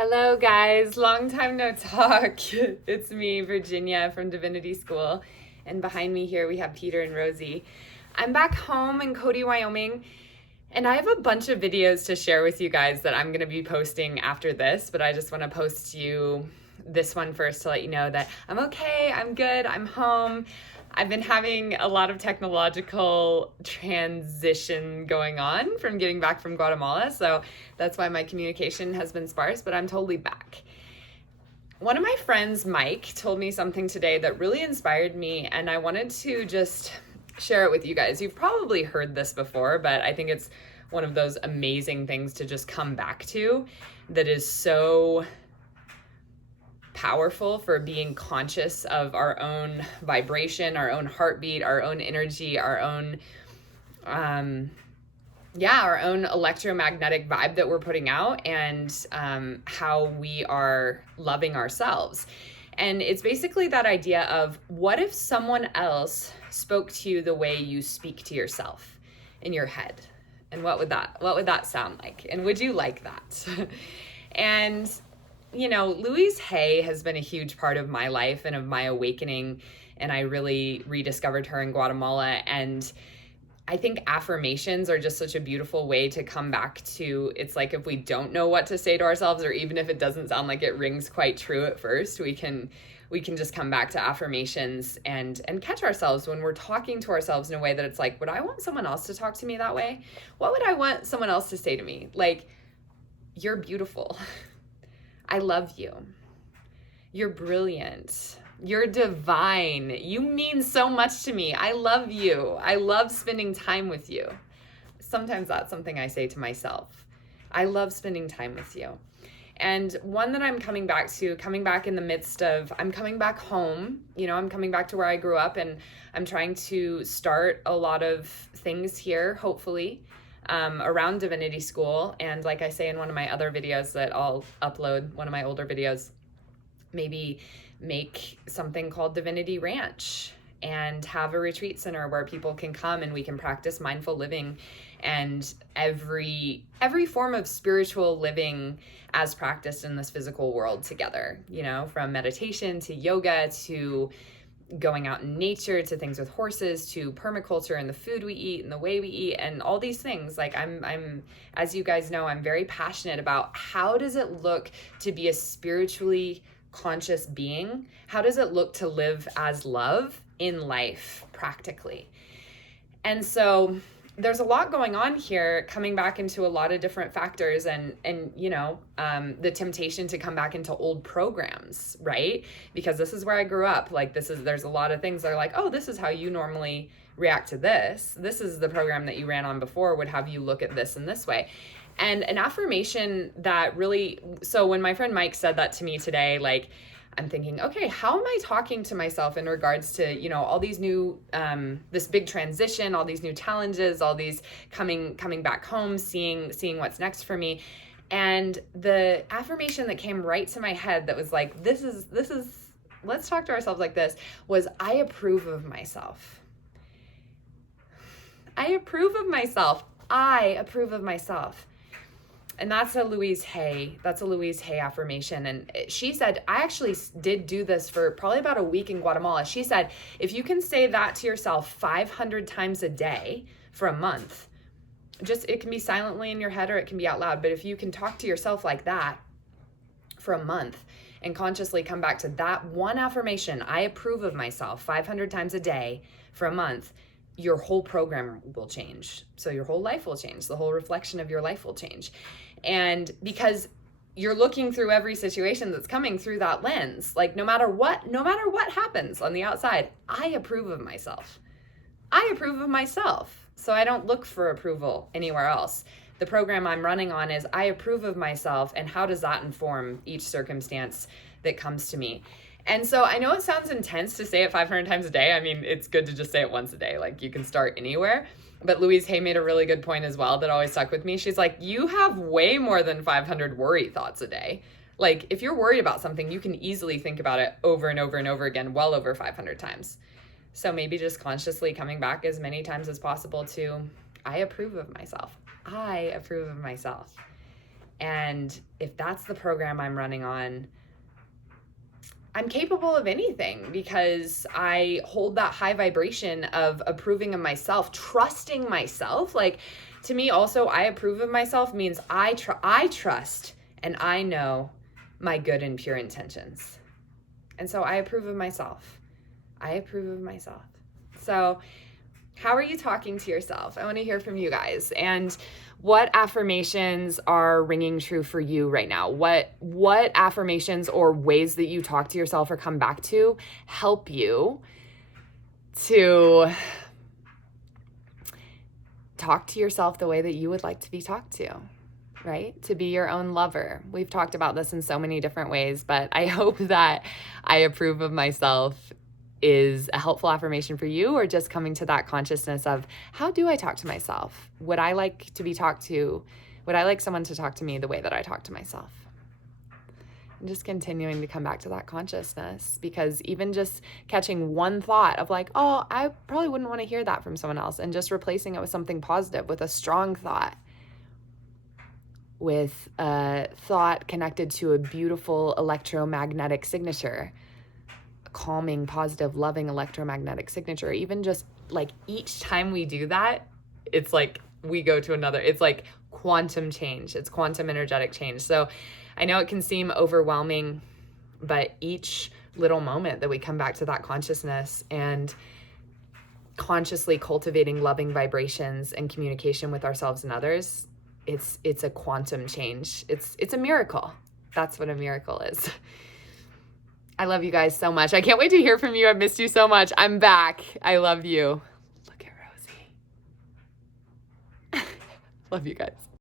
Hello, guys. Long time no talk. It's me, Virginia from Divinity School. And behind me here, we have Peter and Rosie. I'm back home in Cody, Wyoming. And I have a bunch of videos to share with you guys that I'm going to be posting after this. But I just want to post you this one first to let you know that I'm okay, I'm good, I'm home. I've been having a lot of technological transition going on from getting back from Guatemala, so that's why my communication has been sparse, but I'm totally back. One of my friends, Mike, told me something today that really inspired me, and I wanted to just share it with you guys. You've probably heard this before, but I think it's one of those amazing things to just come back to that is so powerful for being conscious of our own vibration, our own heartbeat, our own energy, our own our own electromagnetic vibe that we're putting out, and how we are loving ourselves. And it's basically that idea of, what if someone else spoke to you the way you speak to yourself in your head? And what would that sound like? And would you like that? And you know, Louise Hay has been a huge part of my life and of my awakening, and I really rediscovered her in Guatemala. And I think affirmations are just such a beautiful way to come back to, it's like if we don't know what to say to ourselves, or even if it doesn't sound like it rings quite true at first, we can just come back to affirmations and catch ourselves when we're talking to ourselves in a way that it's like, would I want someone else to talk to me that way? What would I want someone else to say to me? Like, you're beautiful. I love you. You're brilliant. You're divine. You mean so much to me. I love you. I love spending time with you. Sometimes that's something I say to myself. I love spending time with you. And one that I'm coming back in the midst of, I'm coming back home. You know, I'm coming back to where I grew up, and I'm trying to start a lot of things here, hopefully. Around Divinity School. And like I say in one of my other videos that I'll upload, one of my older videos, maybe make something called Divinity Ranch and have a retreat center where people can come and we can practice mindful living and every form of spiritual living as practiced in this physical world together, you know, from meditation to yoga to going out in nature, to things with horses, to permaculture and the food we eat and the way we eat and all these things. Like I'm, as you guys know, I'm very passionate about, how does it look to be a spiritually conscious being? How does it look to live as love in life practically? And so there's a lot going on here, coming back into a lot of different factors, and you know, the temptation to come back into old programs, right? Because this is where I grew up. Like, there's a lot of things that are like, oh, this is how you normally react to this. This is the program that you ran on before would have you look at this in this way. And an affirmation that really, so when my friend Mike said that to me today, like, I'm thinking, okay, how am I talking to myself in regards to, you know, all these new, this big transition, all these new challenges, all these coming back home, seeing what's next for me. And the affirmation that came right to my head that was like, this is, let's talk to ourselves like this, was, I approve of myself. I approve of myself. I approve of myself. And that's a Louise Hay affirmation. And she said, I actually did do this for probably about a week in Guatemala. She said, if you can say that to yourself 500 times a day for a month, it can be silently in your head or it can be out loud. But if you can talk to yourself like that for a month and consciously come back to that one affirmation, I approve of myself 500 times a day for a month, your whole program will change. So your whole life will change. The whole reflection of your life will change. And because you're looking through every situation that's coming through that lens, like no matter what happens on the outside, I approve of myself. I approve of myself. So I don't look for approval anywhere else. The program I'm running on is, I approve of myself, and how does that inform each circumstance that comes to me? And so I know it sounds intense to say it 500 times a day. I mean, it's good to just say it once a day. Like, you can start anywhere. But Louise Hay made a really good point as well that always stuck with me. She's like, you have way more than 500 worry thoughts a day. Like, if you're worried about something, you can easily think about it over and over and over again, well over 500 times. So maybe just consciously coming back as many times as possible to, I approve of myself. I approve of myself. And if that's the program I'm running on, I'm capable of anything because I hold that high vibration of approving of myself, trusting myself. Like, to me also, I approve of myself means I trust and I know my good and pure intentions. And so I approve of myself. I approve of myself. So how are you talking to yourself? I want to hear from you guys. And what affirmations are ringing true for you right now? What affirmations or ways that you talk to yourself or come back to help you to talk to yourself the way that you would like to be talked to, right? To be your own lover. We've talked about this in so many different ways, but I hope that I approve of myself is a helpful affirmation for you, or just coming to that consciousness of, how do I talk to myself? Would I like to be talked to? Would I like someone to talk to me the way that I talk to myself? And just continuing to come back to that consciousness, because even just catching one thought of like, oh, I probably wouldn't want to hear that from someone else, and just replacing it with something positive, with a strong thought, with a thought connected to a beautiful electromagnetic signature, calming, positive, loving electromagnetic signature. Even just like each time we do that, it's like we go to another, it's like quantum change. It's quantum energetic change. So I know it can seem overwhelming, but each little moment that we come back to that consciousness and consciously cultivating loving vibrations and communication with ourselves and others, it's a quantum change. It's a miracle. That's what a miracle is. I love you guys so much. I can't wait to hear from you. I've missed you so much. I'm back. I love you. Look at Rosie. Love you guys.